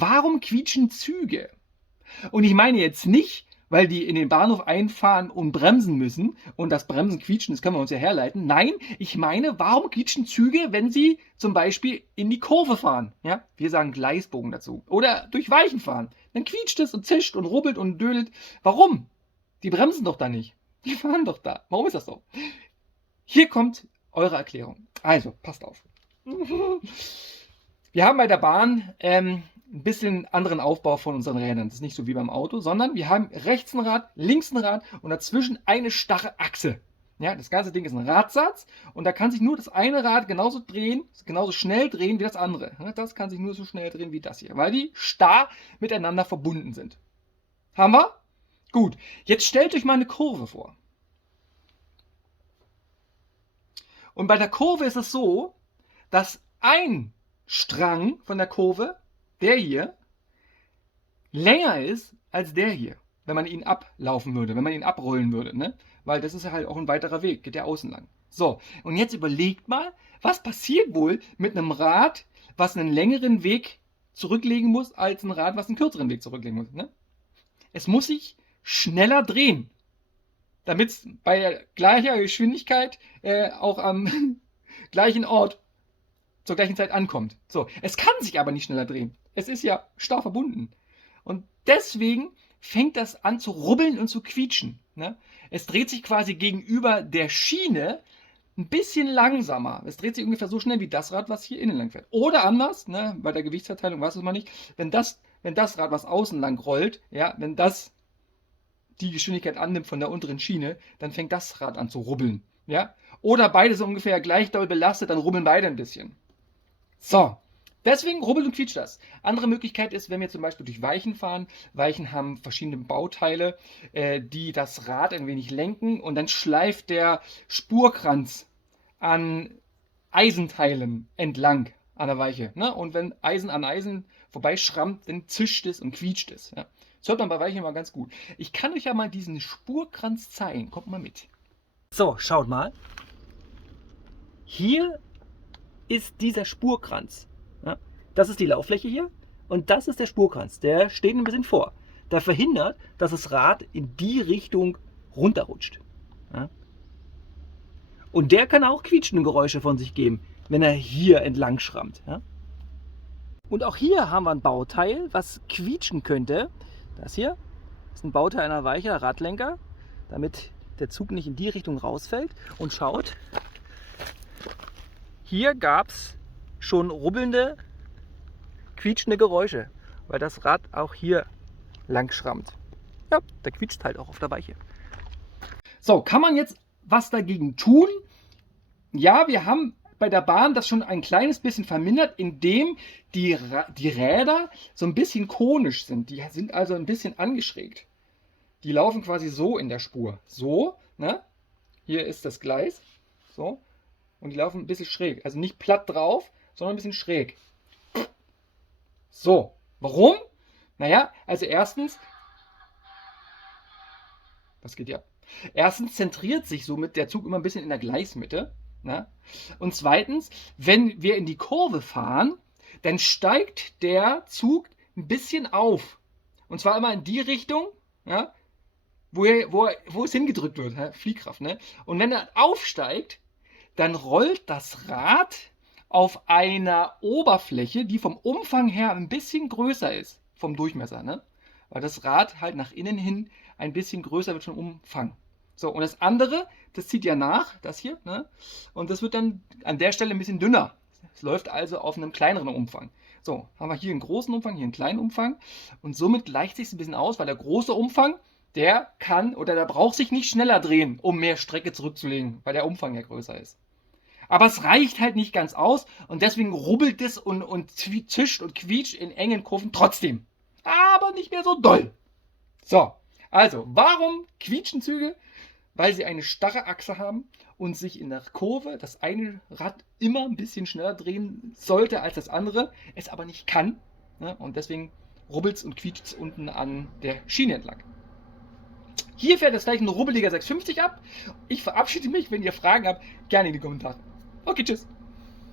warum quietschen Züge? Und ich meine jetzt nicht, weil die in den Bahnhof einfahren und bremsen müssen und das Bremsen quietschen, das können wir uns ja herleiten. Nein, ich meine, warum quietschen Züge, wenn sie zum Beispiel in die Kurve fahren? Ja, wir sagen Gleisbogen dazu. Oder durch Weichen fahren. Dann quietscht es und zischt und rubbelt und dödelt. Warum? Die bremsen doch da nicht. Die fahren doch da. Warum ist das so? Hier kommt eure Erklärung. Also, passt auf. Wir haben bei der Bahn ein bisschen anderen Aufbau von unseren Rädern. Das ist nicht so wie beim Auto, sondern wir haben rechts ein Rad, links ein Rad und dazwischen eine starre Achse. Ja, das ganze Ding ist ein Radsatz und da kann sich nur das eine Rad genauso drehen, genauso schnell drehen wie das andere. Das kann sich nur so schnell drehen wie das hier, weil die starr miteinander verbunden sind. Haben wir? Gut, jetzt stellt euch mal eine Kurve vor. Und bei der Kurve ist es so, dass ein Strang von der Kurve, der hier, länger ist als der hier, wenn man ihn ablaufen würde, wenn man ihn abrollen würde, ne? Weil das ist ja halt auch ein weiterer Weg, geht ja außen lang. So, und jetzt überlegt mal, was passiert wohl mit einem Rad, was einen längeren Weg zurücklegen muss, als ein Rad, was einen kürzeren Weg zurücklegen muss, ne? Es muss sich schneller drehen, damit es bei gleicher Geschwindigkeit auch am gleichen Ort zur gleichen Zeit ankommt. So, es kann sich aber nicht schneller drehen. Es ist ja starr verbunden. Und deswegen fängt das an zu rubbeln und zu quietschen. Ne? Es dreht sich quasi gegenüber der Schiene ein bisschen langsamer. Es dreht sich ungefähr so schnell wie das Rad, was hier innen lang fährt. Oder anders, ne, bei der Gewichtsverteilung weiß es man nicht, wenn das Rad, was außen lang rollt, ja, wenn das die Geschwindigkeit annimmt von der unteren Schiene, dann fängt das Rad an zu rubbeln. Ja? Oder beide sind ungefähr gleich doll belastet, dann rubbeln beide ein bisschen. So, deswegen rubbelt und quietscht das. Andere Möglichkeit ist, wenn wir zum Beispiel durch Weichen fahren. Weichen haben verschiedene Bauteile, die das Rad ein wenig lenken und dann schleift der Spurkranz an Eisenteilen entlang an der Weiche. Ne? Und wenn Eisen an Eisen vorbeischrammt, dann zischt es und quietscht es. Ja? Das hört man bei Weichen mal ganz gut. Ich kann euch ja mal diesen Spurkranz zeigen. Kommt mal mit. So, schaut mal. Hier ist dieser Spurkranz. Ja? Das ist die Lauffläche hier und das ist der Spurkranz. Der steht ein bisschen vor. Der verhindert, dass das Rad in die Richtung runterrutscht. Ja? Und der kann auch quietschende Geräusche von sich geben, wenn er hier entlang schrammt. Ja? Und auch hier haben wir ein Bauteil, was quietschen könnte. Das hier ist ein Bauteil einer Weiche, der Radlenker, damit der Zug nicht in die Richtung rausfällt. Und schaut, hier gab es schon rubbelnde, quietschende Geräusche, weil das Rad auch hier lang schrammt. Ja, der quietscht halt auch auf der Weiche. So, kann man jetzt was dagegen tun? Ja, wir haben bei der Bahn das schon ein kleines bisschen vermindert, indem die Räder so ein bisschen konisch sind. Die sind also ein bisschen angeschrägt. Die laufen quasi so in der Spur. So, ne? Hier ist das Gleis. So. Und die laufen ein bisschen schräg. Also nicht platt drauf, sondern ein bisschen schräg. So. Warum? Naja, also erstens. Was geht hier ab? Erstens zentriert sich somit der Zug immer ein bisschen in der Gleismitte. Ne? Und zweitens, wenn wir in die Kurve fahren, dann steigt der Zug ein bisschen auf. Und zwar immer in die Richtung, ja, wo es hingedrückt wird. Ja? Fliehkraft. Ne? Und wenn er aufsteigt, dann rollt das Rad auf einer Oberfläche, die vom Umfang her ein bisschen größer ist, vom Durchmesser. Ne? Weil das Rad halt nach innen hin ein bisschen größer wird vom Umfang. So, und das andere, das zieht ja nach, das hier, ne? Und das wird dann an der Stelle ein bisschen dünner. Es läuft also auf einem kleineren Umfang. So, haben wir hier einen großen Umfang, hier einen kleinen Umfang. Und somit gleicht sich es ein bisschen aus, weil der große Umfang, der kann oder der braucht sich nicht schneller drehen, um mehr Strecke zurückzulegen, weil der Umfang ja größer ist. Aber es reicht halt nicht ganz aus und deswegen rubbelt es und zischt und quietscht in engen Kurven trotzdem. Aber nicht mehr so doll. So, also, warum quietschen Züge? Weil sie eine starre Achse haben und sich in der Kurve das eine Rad immer ein bisschen schneller drehen sollte als das andere, es aber nicht kann. Ne? Und deswegen rubbelt es und quietscht es unten an der Schiene entlang. Hier fährt jetzt gleich ein rubbeliger 650 ab. Ich verabschiede mich. Wenn ihr Fragen habt, gerne in die Kommentare. Okay, tschüss.